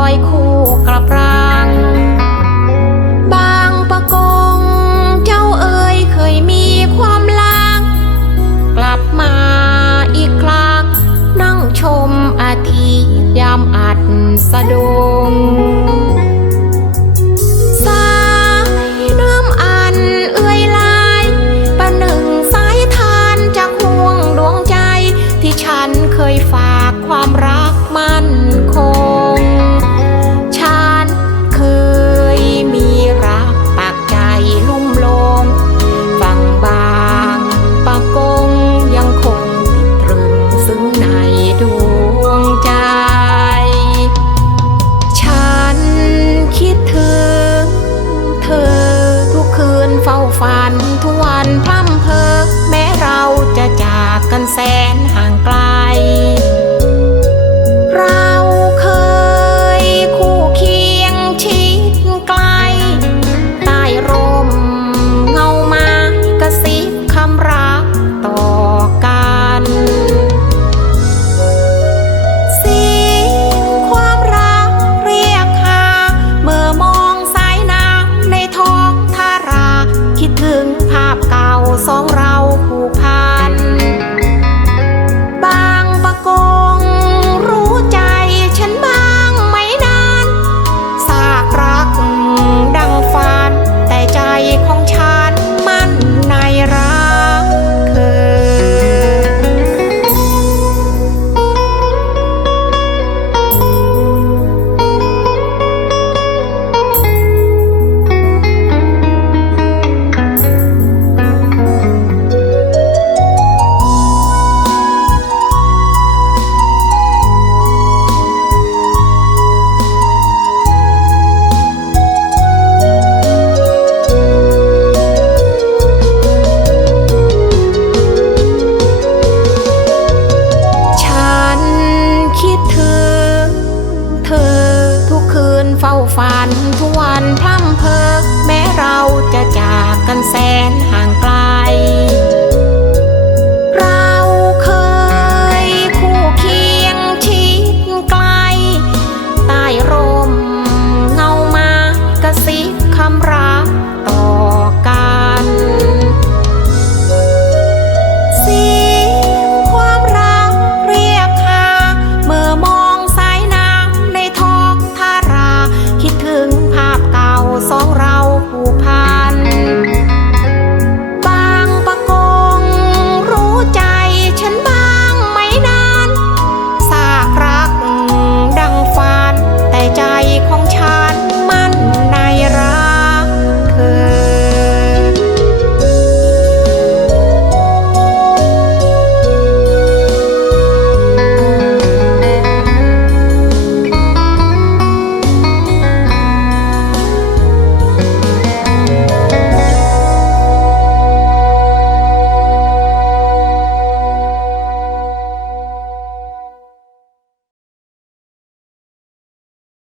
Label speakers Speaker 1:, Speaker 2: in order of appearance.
Speaker 1: คอยคู่กระปรัง บางประกง เจ้าเอ๋ยเคยมีความลางกลับมาอีกครั้งนั่งชมอาทิตย์ยามอัดสะดง นแสน ฝันทุกวันพร่ำเพ้อแม้เราจะจากกันแสนห่างไกล